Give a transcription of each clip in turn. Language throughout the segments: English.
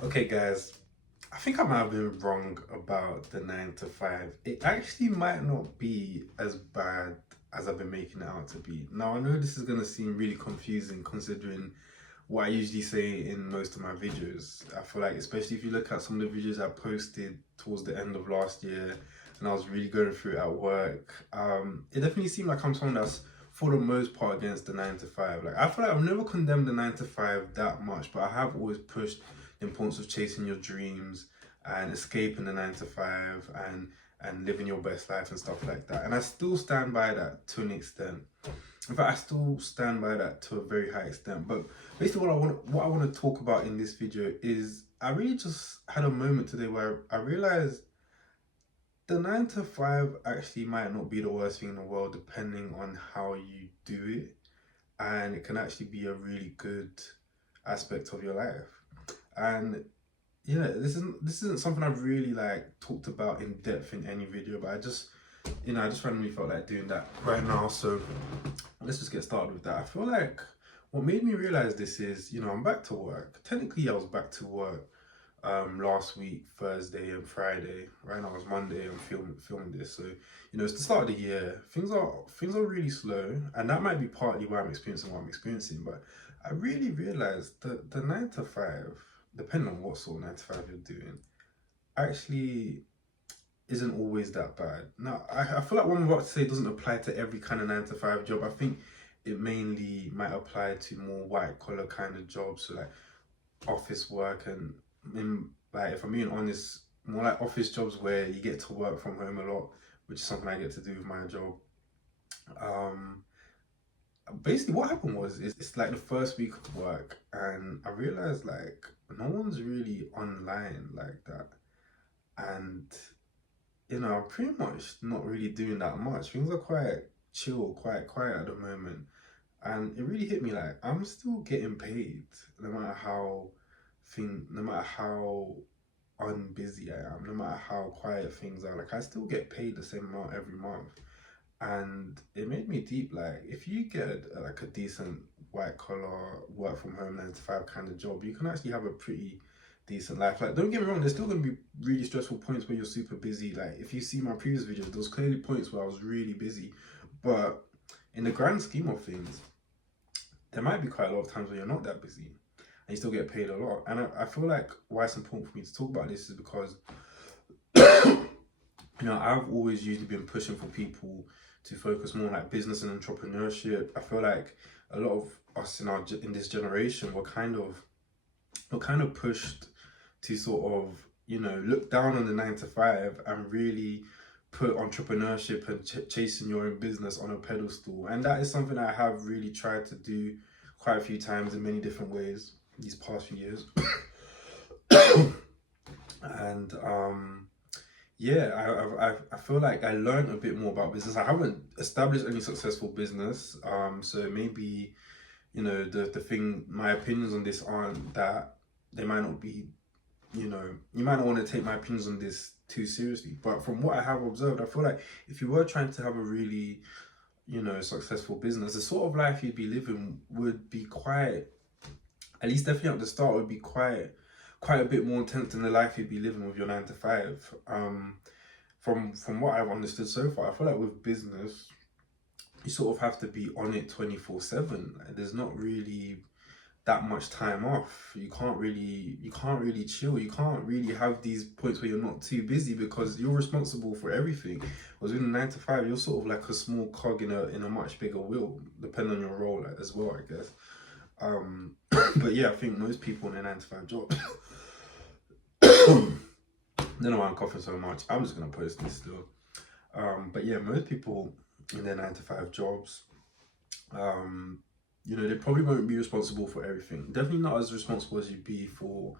Okay, guys, I think I might have been wrong about the 9 to 5. It actually might not be as bad as I've been making it out to be. Now, I know this is going to seem really confusing considering what I usually say in most of my videos. I feel like, especially if you look at some of the videos I posted towards the end of last year and I was really going through it at work, it definitely seemed like I'm someone that's for the most part against the 9 to 5. Like, I feel like I've never condemned the 9 to 5 that much, but I have always pushed the importance of chasing your dreams and escaping the 9 to 5 and living your best life and stuff like that. And I still stand by that to an extent. In fact, I still stand by that to a very high extent. But basically, what I want to talk about in this video is I really just had a moment today where I realized the 9 to 5 actually might not be the worst thing in the world, depending on how you do it, and it can actually be a really good aspect of your life. And yeah, this isn't something I've really like talked about in depth in any video, but I just randomly felt like doing that right now. So let's just get started with that. I feel like what made me realize this is, I'm back to work. Technically, I was back to work last week, Thursday and Friday. Right now it's Monday. I'm filming this, so it's the start of the year. Things are really slow, and that might be partly why I'm experiencing what I'm experiencing. But I really realized that the 9 to 5, depending on what sort of 9 to 5 you're doing, actually isn't always that bad. Now, I feel like what I'm about to say doesn't apply to every kind of 9 to 5 job. I think it mainly might apply to more white collar kind of jobs, so like office work and like, if I'm being honest, more like office jobs where you get to work from home a lot, which is something I get to do with my job. Um, Basically, what happened was it's like the first week of work, and I realized like no one's really online like that, and I'm pretty much not really doing that much. Things are quite chill, quite quiet at the moment. And it really hit me like I'm still getting paid no matter how unbusy I am, no matter how quiet things are, like I still get paid the same amount every month. And it made me deep, like if you get like a decent white collar work from home 9 to 5 kind of job, you can actually have a pretty decent life. Like, don't get me wrong, there's still gonna be really stressful points where you're super busy. Like, if you see my previous videos, there was clearly points where I was really busy, but in the grand scheme of things, there might be quite a lot of times where you're not that busy and you still get paid a lot. And I feel like why it's important for me to talk about this is because I've always usually been pushing for people to focus more on like business and entrepreneurship. I feel like a lot of us in this generation were kind of pushed to sort of look down on the 9 to 5 and really put entrepreneurship and chasing your own business on a pedestal. And that is something I have really tried to do quite a few times in many different ways these past few years. And yeah, I feel like I learned a bit more about business. I haven't established any successful business, so maybe the thing, my opinions on this aren't that, they might not be, you might not want to take my opinions on this too seriously. But from what I have observed, I feel like if you were trying to have a really successful business, the sort of life you'd be living would be quite, at least definitely at the start, would be quite a bit more intense than the life you'd be living with your 9 to 5. From what I've understood so far, I feel like with business, you sort of have to be on it 24/7. There's not really that much time off. You can't really chill. You can't really have these points where you're not too busy because you're responsible for everything. Whereas in the 9 to 5, you're sort of like a small cog in a much bigger wheel, depending on your role as well, I guess. But yeah, I think most people in a 9 to 5 job. I don't know why I'm coughing so much. I'm just gonna post this still. But yeah, most people in their 9 to 5 jobs, they probably won't be responsible for everything. Definitely not as responsible as you'd be for.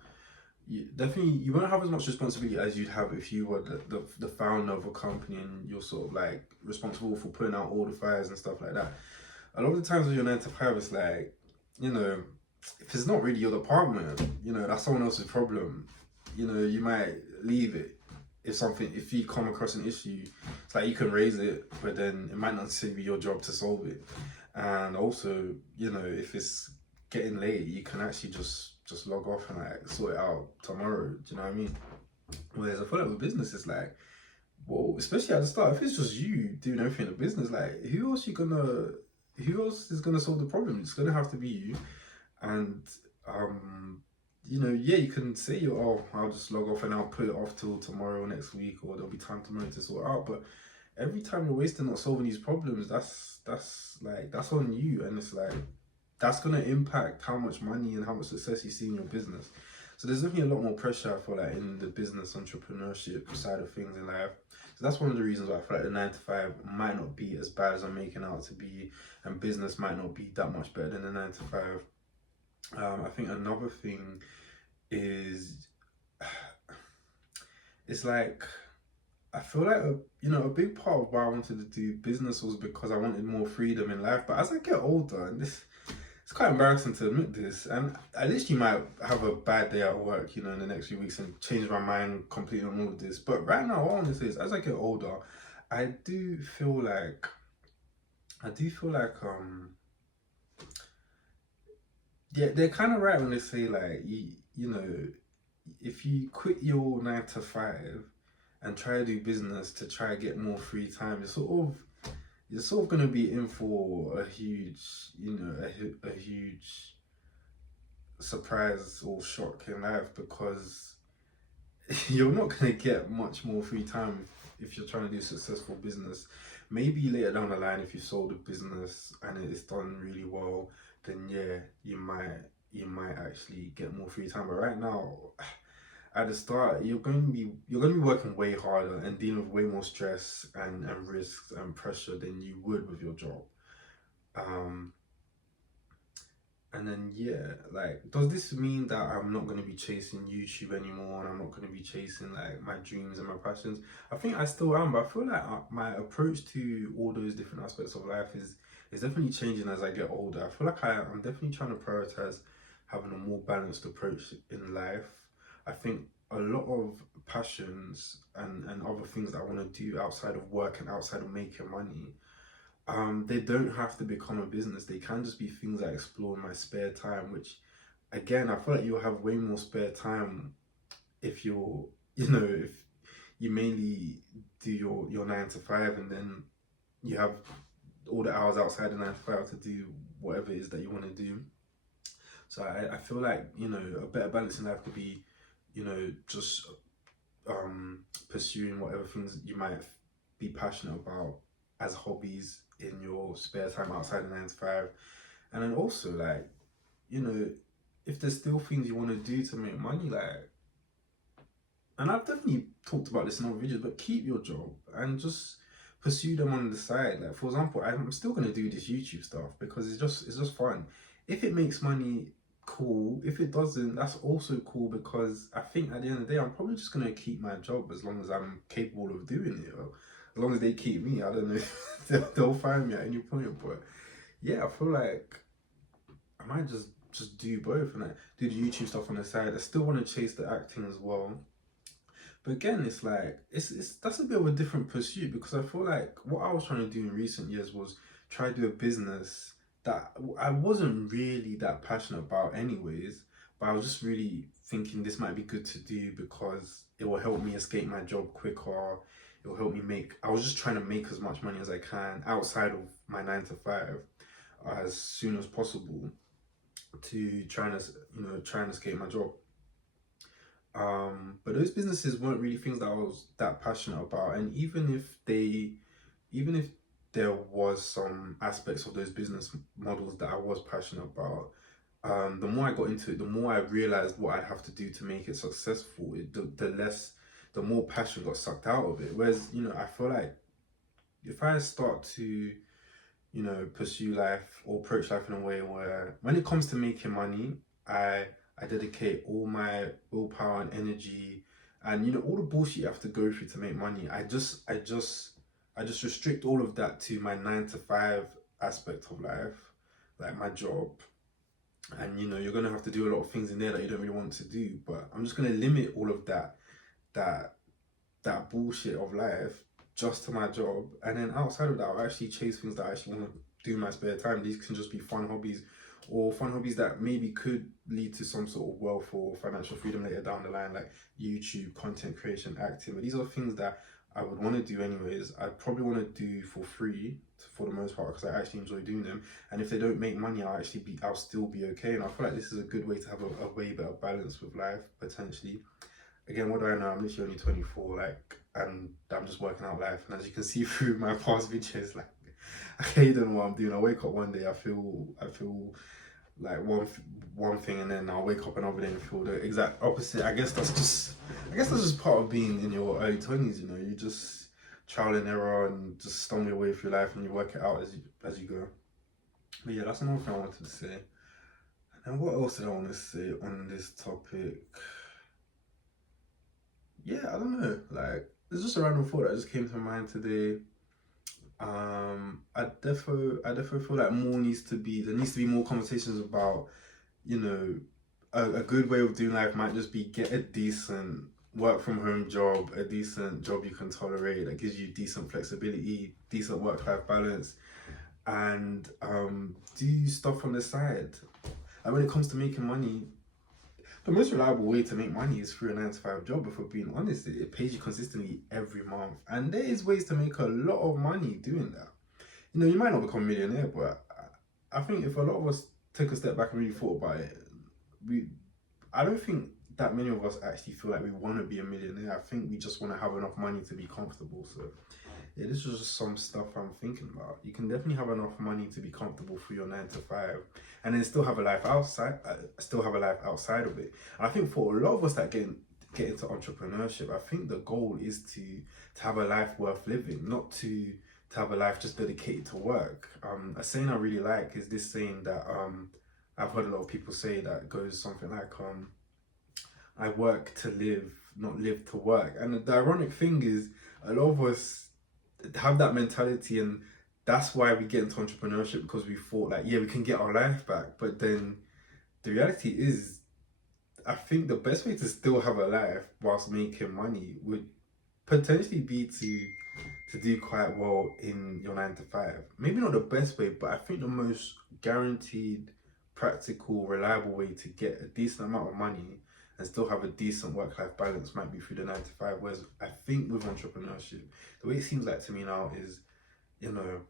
You won't have as much responsibility as you'd have if you were the founder of a company and you're sort of like responsible for putting out all the fires and stuff like that. A lot of the times with your 9 to 5, it's like, if it's not really your department, that's someone else's problem. You might leave it. If you come across an issue, it's like you can raise it, but then it might not necessarily be your job to solve it. And also, if it's getting late, you can actually just just log off and like sort it out tomorrow. Do you know what I mean? Whereas I feel like with business, it's like, well, especially at the start, if it's just you doing everything in the business, like who else is gonna solve the problem? It's gonna have to be you. And yeah, you can say, oh, I'll just log off and I'll put it off till tomorrow, next week, or there'll be time tomorrow to sort it out. But every time you're wasting not solving these problems, that's on you, and it's like that's gonna impact how much money and how much success you see in your business. So there's definitely a lot more pressure I feel like in the business entrepreneurship side of things in life. So that's one of the reasons why I feel like the 9 to 5 might not be as bad as I'm making out to be, and business might not be that much better than the 9 to 5. I think another thing is it's like I feel like a big part of why I wanted to do business was because I wanted more freedom in life. But as I get older, and this it's quite embarrassing to admit this, and I literally might have a bad day at work, in the next few weeks and change my mind completely on all of this. But right now, what I want to say is, as I get older, I do feel like yeah, they're kind of right when they say like if you quit your 9 to 5 and try to do business to try to get more free time, you're sort of gonna be in for a huge, a huge surprise or shock in life, because you're not gonna get much more free time if you're trying to do successful business. Maybe later down the line, if you sold a business and it's done really well, then yeah, you might actually get more free time. But right now, at the start, you're going to be working way harder and dealing with way more stress and risks and pressure than you would with your job. Um, and then yeah, like, does this mean that I'm not going to be chasing YouTube anymore and I'm not going to be chasing like my dreams and my passions? I think I still am, but I feel like my approach to all those different aspects of life is definitely changing as I get older. I feel like I'm definitely trying to prioritize having a more balanced approach in life. I think a lot of passions and other things that I want to do outside of work and outside of making money, they don't have to become a business. They can just be things I explore in my spare time, which again, I feel like you'll have way more spare time if if you mainly do your 9 to 5, and then you have all the hours outside the 9 to 5 to do whatever it is that you want to do. So I feel like, a better balance in life could be, just pursuing whatever things you might be passionate about as hobbies in your spare time outside the 9 to 5. And then also, like, you know, if there's still things you want to do to make money, like, and I've definitely talked about this in other videos, but keep your job and just pursue them on the side. Like, for example, I'm still gonna do this YouTube stuff because it's just fun. If it makes money, cool. If it doesn't, that's also cool, because I think at the end of the day, I'm probably just gonna keep my job as long as I'm capable of doing it. Or as long as they keep me, I don't know. They'll find me at any point. But yeah, I feel like I might just do both and like do the YouTube stuff on the side. I still want to chase the acting as well. But again, it's like it's that's a bit of a different pursuit, because I feel like what I was trying to do in recent years was try to do a business that I wasn't really that passionate about anyways, but I was just really thinking this might be good to do because it will help me escape my job quicker. It will help me make. I was just trying to make as much money as I can outside of my 9 to 5 as soon as possible to try and escape my job. But those businesses weren't really things that I was that passionate about. And even if there was some aspects of those business models that I was passionate about, the more I got into it, the more I realized what I'd have to do to make it successful. The more passion got sucked out of it. Whereas, I feel like if I start to pursue life or approach life in a way where when it comes to making money, I I dedicate all my willpower and energy and all the bullshit you have to go through to make money. I just restrict all of that to my 9 to 5 aspect of life, like my job. And you're gonna have to do a lot of things in there that you don't really want to do. But I'm just gonna limit all of that that bullshit of life just to my job, and then outside of that, I'll actually chase things that I actually want to do in my spare time. These can just be fun hobbies or fun hobbies that maybe could lead to some sort of wealth or financial freedom later down the line, like YouTube, content creation, acting. But these are things that I would want to do anyways. I'd probably want to do for free for the most part because I actually enjoy doing them. And if they don't make money, I'll still be okay. And I feel like this is a good way to have a way better balance with life potentially. Again, what do I know? I'm literally only 24, like, and I'm just working out life. And as you can see through my past videos, like, I hate doing what I'm doing. I wake up one day, I feel like one thing, and then I'll wake up another day and feel the exact opposite. I guess that's just part of being in your early 20s. You know, you just trial and error and just stumble your way through life, and you work it out as you go. But yeah, that's another thing I wanted to say. And what else did I want to say on this topic? Yeah, I don't know. Like, it's just a random thought that just came to mind today. I definitely feel like there needs to be more conversations about, you know, a good way of doing life might just be get a decent work from home job, a decent job you can tolerate that gives you decent flexibility, decent work life balance, and do stuff on the side. And when it comes to making money, the most reliable way to make money is through a 9 to 5 job, if we're being honest. It pays you consistently every month. And there is ways to make a lot of money doing that. You know, you might not become a millionaire, but I think if a lot of us took a step back and really thought about it, we I don't think that many of us actually feel like we want to be a millionaire. I think we just want to have enough money to be comfortable. So yeah, this is just some stuff I'm thinking about. You can definitely have enough money to be comfortable for your 9 to 5, and then still have a life outside. Still have a life outside of it. And I think for a lot of us that get into entrepreneurship, I think the goal is to have a life worth living, not to have a life just dedicated to work. A saying I really like is this saying that I've heard a lot of people say that goes something like I work to live, not live to work. And the ironic thing is, a lot of us have that mentality, and that's why we get into entrepreneurship, because we thought like, yeah, we can get our life back. But then the reality is, I think the best way to still have a life whilst making money would potentially be to do quite well in your 9 to 5. Maybe not the best way, but I think the most guaranteed, practical, reliable way to get a decent amount of money and still have a decent work-life balance might be through the 9 to 5. Whereas I think with entrepreneurship, the way it seems like to me now is, you know,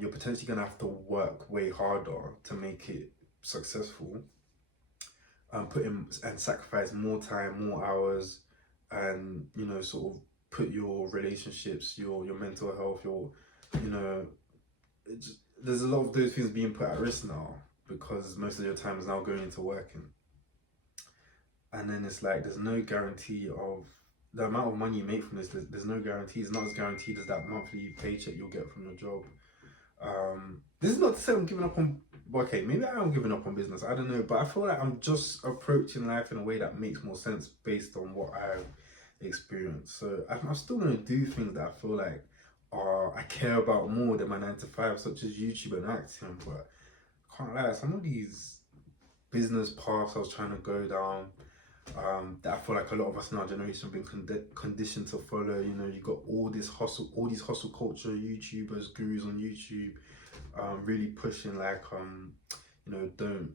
you're potentially gonna have to work way harder to make it successful, put in and sacrifice more time, more hours, and sort of put your relationships, your mental health, you know, there's a lot of those things being put at risk now because most of your time is now going into working, and then it's like there's no guarantee of the amount of money you make from this. There's no guarantee. It's not as guaranteed as that monthly paycheck you'll get from your job. This is not to say I'm giving up on. Okay, maybe I am giving up on business. I don't know, but I feel like I'm just approaching life in a way that makes more sense based on what I've experienced. So I'm still gonna do things that I feel like I care about more than my 9 to 5, such as YouTube and acting. But I can't lie, some of these business paths I was trying to go down, that I feel like a lot of us in our generation have been conditioned to follow. You know, you got all these hustle culture, YouTubers, gurus on YouTube, really pushing like, don't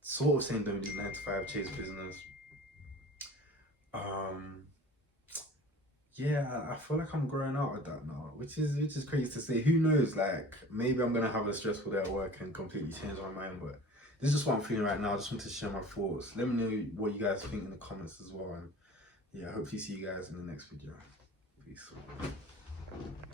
sort of saying don't do 9 to 5, chase business. Um, yeah, I feel like I'm growing out of that now, which is crazy to say. Who knows? Like maybe I'm gonna have a stressful day at work and completely change my mind, but this is just what I'm feeling right now. I just want to share my thoughts. Let me know what you guys think in the comments as well, and yeah, hopefully see you guys in the next video. Peace.